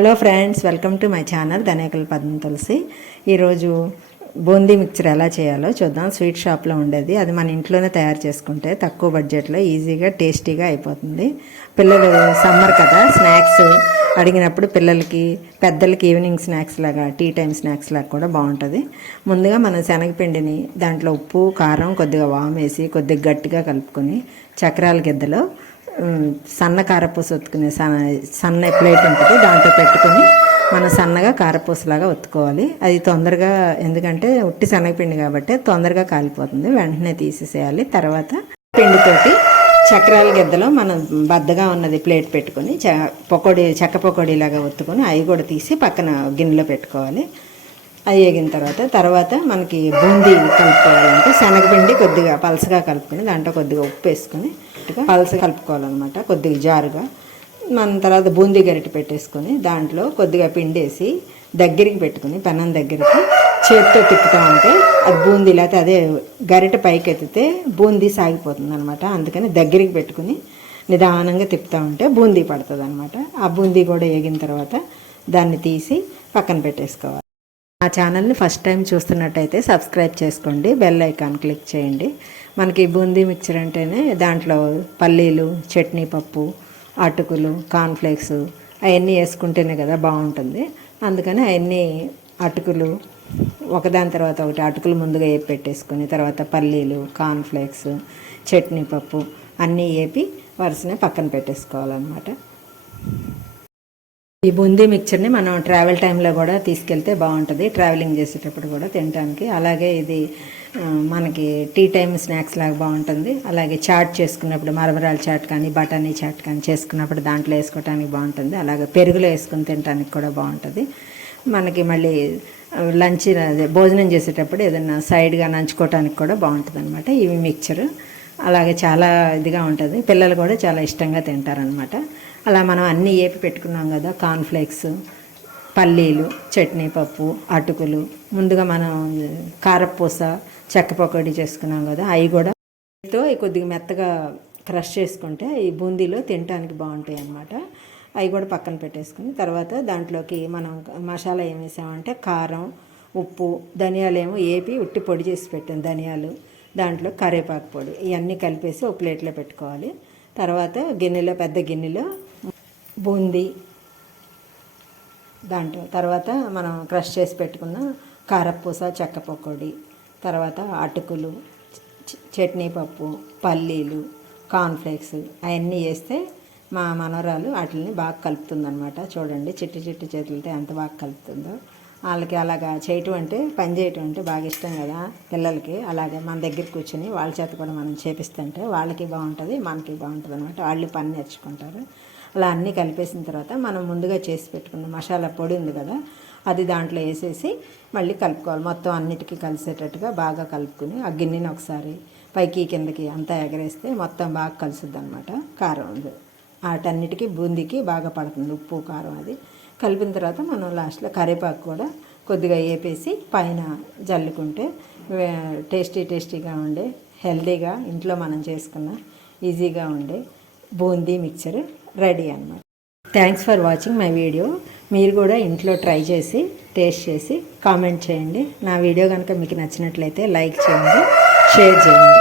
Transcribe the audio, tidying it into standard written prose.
Hello friends, welcome to my channel Dhaniyakula Padma Tulasi. ఈరోజు boondi mixture ఎలా చేయాలో చూద్దాం. స్వీట్ షాప్లో ఉండేది, అది మన ఇంట్లోనే తయారు చేసుకుంటే తక్కువ బడ్జెట్లో ఈజీగా టేస్టీగా అయిపోతుంది. పిల్లలు సమ్మర్ కదా, స్నాక్స్ అడిగినప్పుడు పిల్లలకి పెద్దలకి ఈవినింగ్ స్నాక్స్ లాగా, టీ టైం స్నాక్స్ లాగా కూడా బాగుంటుంది. ముందుగా మనం శనగపిండిని దాంట్లో ఉప్పు, కారం, కొద్దిగా వాము వేసి కొద్దిగా గట్టిగా కలుపుకొని చక్రాల గిద్దలో సన్న కారపూస ఒత్తుకునే సన్న ప్లేట్ ఉంటుంది, దాంట్లో పెట్టుకొని మనం సన్నగా కారపూసలాగా ఒత్తుకోవాలి. అది తొందరగా, ఎందుకంటే ఉట్టి శనగపిండి కాబట్టి తొందరగా కాలిపోతుంది, వెంటనే తీసేసేయాలి. తర్వాత పిండితోటి చక్రాల గిద్దలో మనం బద్దగా ఉన్నది ప్లేట్ పెట్టుకొని చెక్క పకోడీలాగా ఒత్తుకొని అవి కూడా తీసి పక్కన గిన్నెలో పెట్టుకోవాలి. అది వేగిన తర్వాత మనకి బూందీ కలుపుకోవాలంటే శనగపిండి కొద్దిగా పలసగా కలుపుకొని దాంట్లో కొద్దిగా ఉప్పు వేసుకొని పలసగా కలుపుకోవాలన్నమాట, కొద్దిగా జారుగా. మన తర్వాత బూందీ గరిటె పెట్టేసుకొని దాంట్లో కొద్దిగా పిండి వేసి దగ్గరికి పెట్టుకుని పెనం దగ్గరికి చేతితో తిప్పుతూ ఉంటే అది బూందీ, లేకపోతే అదే గరిటె పైకి ఎత్తితే బూందీ సాగిపోతుంది అనమాట. అందుకని దగ్గరికి పెట్టుకుని నిదానంగా తిప్పుతూ ఉంటే బూందీ పడుతుంది అనమాట. ఆ బూందీ కూడా వేగిన తర్వాత దాన్ని తీసి పక్కన పెట్టేసుకోవాలి. నా ఛానల్ని ఫస్ట్ టైం చూస్తున్నట్టయితే సబ్స్క్రైబ్ చేసుకోండి, బెల్ ఐకాన్ క్లిక్ చేయండి. మనకి బూందీ మిక్చర్ అంటేనే దాంట్లో పల్లీలు, చట్నీ పప్పు, అటుకులు, కార్న్ఫ్లేక్స్ అవన్నీ వేసుకుంటేనే కదా బాగుంటుంది. అందుకని అవన్నీ అటుకులు ఒకదాని తర్వాత ఒకటి అటుకులు ముందుగా వేపి పెట్టేసుకుని తర్వాత పల్లీలు, కార్న్ఫ్లేక్స్, చట్నీ పప్పు అన్నీ వేపి వరుసనే పక్కన పెట్టేసుకోవాలన్నమాట. ఈ బూందీ మిక్చర్ని మనం ట్రావెల్ టైంలో కూడా తీసుకెళ్తే బాగుంటుంది, ట్రావెలింగ్ చేసేటప్పుడు కూడా తినడానికి. అలాగే ఇది మనకి టీ టైం స్నాక్స్ లాగా బాగుంటుంది. అలాగే చాట్ చేసుకున్నప్పుడు మరమరాల చాట్ కానీ బఠానీ చాట్ కానీ చేసుకున్నప్పుడు దాంట్లో వేసుకోవడానికి బాగుంటుంది. అలాగే పెరుగులో వేసుకుని తినడానికి కూడా బాగుంటుంది. మనకి మళ్ళీ లంచ్ భోజనం చేసేటప్పుడు ఏదైనా సైడ్గా నంచుకోవడానికి కూడా బాగుంటుంది అనమాట ఈ మిక్చర్. అలాగే చాలా ఇదిగా ఉంటుంది, పిల్లలు కూడా చాలా ఇష్టంగా తింటారనమాట. అలా మనం అన్నీ వేపి పెట్టుకున్నాం కదా, కార్న్ఫ్లేక్స్, పల్లీలు, చట్నీ పప్పు, అటుకులు, ముందుగా మనం కారపూస, చెక్క పకోడీ చేసుకున్నాం కదా, అవి కూడా కొద్దిగా మెత్తగా క్రష్ చేసుకుంటే ఈ బూందీలో తినడానికి బాగుంటాయి అన్నమాట. అవి కూడా పక్కన పెట్టేసుకుని తర్వాత దాంట్లోకి మనం మసాలా ఏం వేసామంటే కారం, ఉప్పు, ధనియాలు ఏమో వేపి ఉట్టి పొడి చేసి పెట్టాను ధనియాలు, దాంట్లో కరివేపాకు పొడి, ఇవన్నీ కలిపేసి ఒక ప్లేట్లో పెట్టుకోవాలి. తర్వాత గిన్నెలో, పెద్ద గిన్నెలో బూందీ, దాంట్లో తర్వాత మనం క్రష్ చేసి పెట్టుకున్న కారపూస, చెక్క పకోడీ, తర్వాత అటుకులు, చట్నీ పప్పు, పల్లీలు, కార్న్ఫ్లేక్స్ అవన్నీ వేస్తే మా మనవరాలు వాటిని బాగా కలుపుతుందనమాట. చూడండి చిట్టి చిట్టి చేతులతో ఎంత బాగా కలుపుతుందో. వాళ్ళకి అలాగా చేయటం అంటే, పని చేయటం అంటే బాగా ఇష్టం కదా పిల్లలకి. అలాగే మన దగ్గర కూర్చొని వాళ్ళ చేత కూడా మనం చేపిస్తుంటే వాళ్ళకి బాగుంటుంది, మనకి బాగుంటుంది అనమాట. వాళ్ళు పని నేర్చుకుంటారు. అలా అన్నీ కలిపేసిన తర్వాత మనం ముందుగా చేసి పెట్టుకున్న మసాలా పొడి ఉంది కదా, అది దాంట్లో వేసేసి మళ్ళీ కలుపుకోవాలి. మొత్తం అన్నిటికీ కలిసేటట్టుగా బాగా కలుపుకుని ఆ గిన్నెని ఒకసారి పైకి కిందకి అంతా ఎగరేస్తే మొత్తం బాగా కలుసుద్ది అనమాట. కారం ఉంది వాటన్నిటికీ బూందీకి బాగా పడుతుంది, ఉప్పు కారం. అది కలిపిన తర్వాత మనం లాస్ట్లో కరివేపాకు కూడా కొద్దిగా వేపేసి పైన జల్లుకుంటే టేస్టీగా ఉండే, హెల్తీగా ఇంట్లో మనం చేసుకున్న ఈజీగా ఉండే బూందీ మిక్చర్ రెడీ అన్నమాట. Thanks for watching my video. మీరు కూడా ఇంట్లో ట్రై చేసి టేస్ట్ చేసి కామెంట్ చేయండి. నా వీడియో కనుక మీకు నచ్చినట్లయితే లైక్ చేయండి, షేర్ చేయండి.